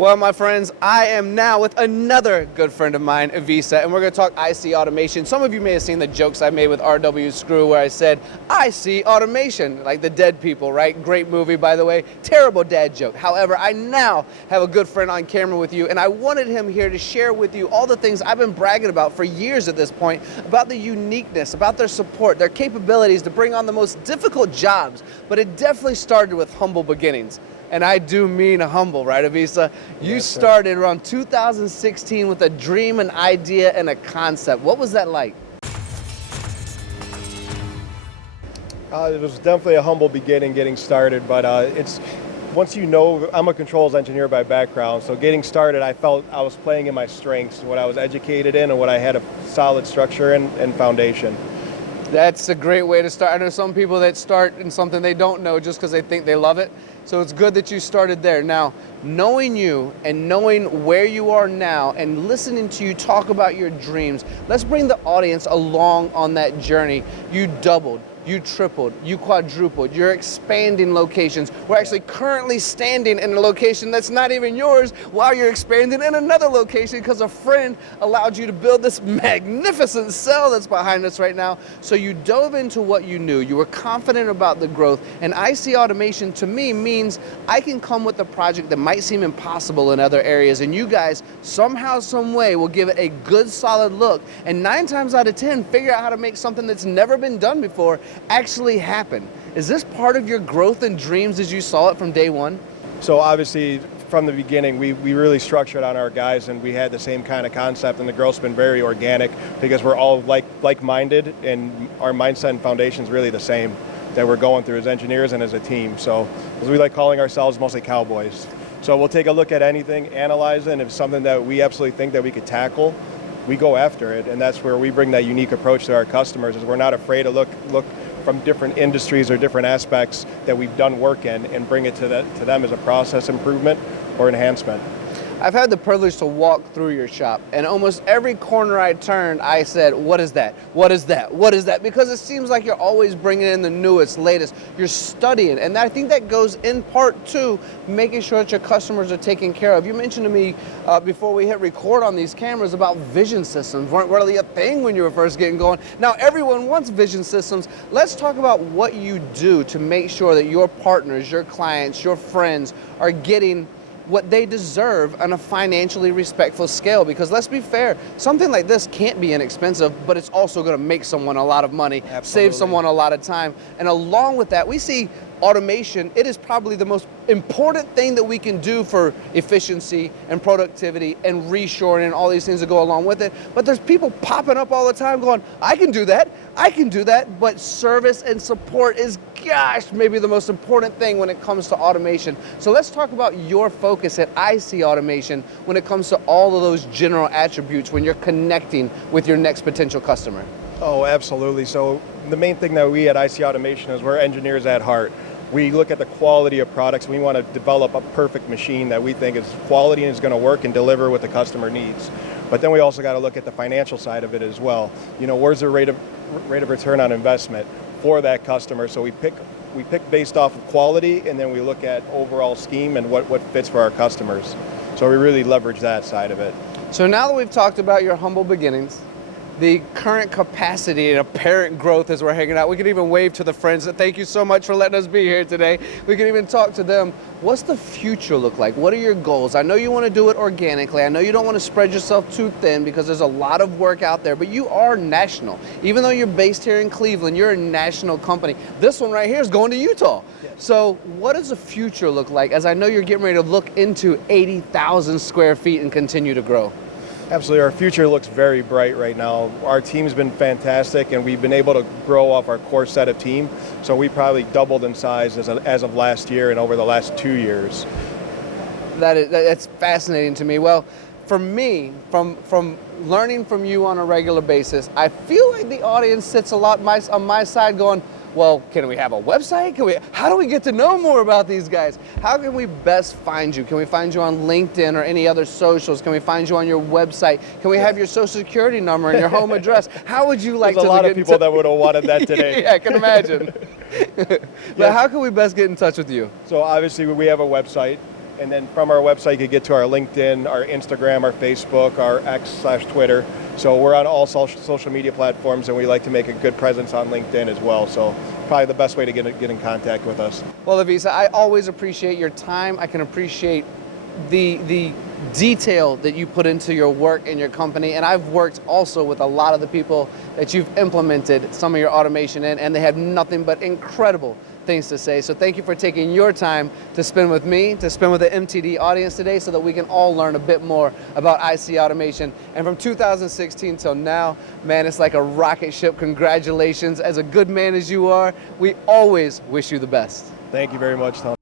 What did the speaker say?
Well, my friends, I am now with another good friend of mine, Ivica, and we're going to talk IC automation. Some of you may have seen the jokes I made with RW Screw where I said, IC automation, like the dead people, right? Great movie, by the way. Terrible dad joke. However, I now have a good friend on camera with you, and I wanted him here to share with you all the things I've been bragging about for years at this point, about the uniqueness, about their support, their capabilities to bring on the most difficult jobs. But it definitely started with humble beginnings. And I do mean humble, right, Ivica? You started around 2016 with a dream, an idea, and a concept. What was that like? It was definitely a humble beginning getting started, but once you know, I'm a controls engineer by background, so getting started, I felt I was playing in my strengths, what I was educated in and what I had a solid structure and foundation. That's a great way to start. I know some people that start in something they don't know just because they think they love it. So it's good that you started there. Now, knowing you and knowing where you are now and listening to you talk about your dreams, let's bring the audience along on that journey. You doubled. You tripled, you quadrupled, you're expanding locations. We're actually currently standing in a location that's not even yours while you're expanding in another location because a friend allowed you to build this magnificent cell that's behind us right now. So you dove into what you knew, you were confident about the growth, and IC automation to me means I can come with a project that might seem impossible in other areas, and you guys somehow, some way will give it a good solid look, and 9 times out of 10 figure out how to make something that's never been done before actually happen. Is this part of your growth and dreams as you saw it from day one? So obviously, from the beginning, we really structured on our guys, and we had the same kind of concept, and the growth's been very organic because we're all like-minded, and our mindset and foundation is really the same that we're going through as engineers and as a team. So as we like calling ourselves, mostly cowboys. So we'll take a look at anything, analyze it, and if it's something that we absolutely think that we could tackle, we go after it, and that's where we bring that unique approach to our customers, is we're not afraid to look from different industries or different aspects that we've done work in and bring it to them as a process improvement or enhancement. I've had the privilege to walk through your shop, and almost every corner I turned, I said, what is that? What is that? What is that? Because it seems like you're always bringing in the newest, latest. You're studying, and I think that goes in part to making sure that your customers are taken care of. You mentioned to me before we hit record on these cameras about vision systems. Weren't really a thing when you were first getting going. Now everyone wants vision systems. Let's talk about what you do to make sure that your partners, your clients, your friends are getting what they deserve on a financially respectful scale, because let's be fair, something like this can't be inexpensive, but it's also going to make someone a lot of money, save someone a lot of time. And along with that, we see automation, it is probably the most important thing that we can do for efficiency and productivity and reshoring and all these things that go along with it. But there's people popping up all the time going, I can do that, but service and support is, gosh, maybe the most important thing when it comes to automation. So let's talk about your focus at IC Automation when it comes to all of those general attributes when you're connecting with your next potential customer. Oh, absolutely. So the main thing that we at IC Automation is we're engineers at heart. We look at the quality of products. We want to develop a perfect machine that we think is quality and is going to work and deliver what the customer needs. But then we also got to look at the financial side of it as well. You know, where's the rate of return on investment for that customer? So we pick based off of quality, and then we look at overall scheme and what fits for our customers. So we really leverage that side of it. So now that we've talked about your humble beginnings, the current capacity and apparent growth as we're hanging out. We can even wave to the friends. Thank you so much for letting us be here today. We can even talk to them. What's the future look like? What are your goals? I know you want to do it organically. I know you don't want to spread yourself too thin because there's a lot of work out there, but you are national. Even though you're based here in Cleveland, you're a national company. This one right here is going to Utah. Yes. So what does the future look like, as I know you're getting ready to look into 80,000 square feet and continue to grow? Absolutely, our future looks very bright right now. Our team's been fantastic, and we've been able to grow off our core set of team. So we probably doubled in size as of last year and over the last 2 years. That's fascinating to me. Well, for me, from learning from you on a regular basis, I feel like the audience sits a lot on my side going, well, can we have a website? How do we get to know more about these guys? How can we best find you? Can we find you on LinkedIn or any other socials? Can we find you on your website? Can we have your social security number and your home address? How would you like There's a lot of people that would have wanted that today. Yeah, I can imagine. But how can we best get in touch with you? So obviously we have a website, And then from our website, you can get to our LinkedIn, our Instagram, our Facebook, our X/Twitter. So we're on all social media platforms, and we like to make a good presence on LinkedIn as well. So probably the best way to get in contact with us. Well, Ivica, I always appreciate your time. I can appreciate the detail that you put into your work and your company. And I've worked also with a lot of the people that you've implemented some of your automation in, and they have nothing but incredible things to say. So thank you for taking your time to spend with me, to spend with the MTD audience today, so that we can all learn a bit more about IC automation. And from 2016 till now, man, it's like a rocket ship. Congratulations. As a good man as you are, we always wish you the best. Thank you very much, Tom.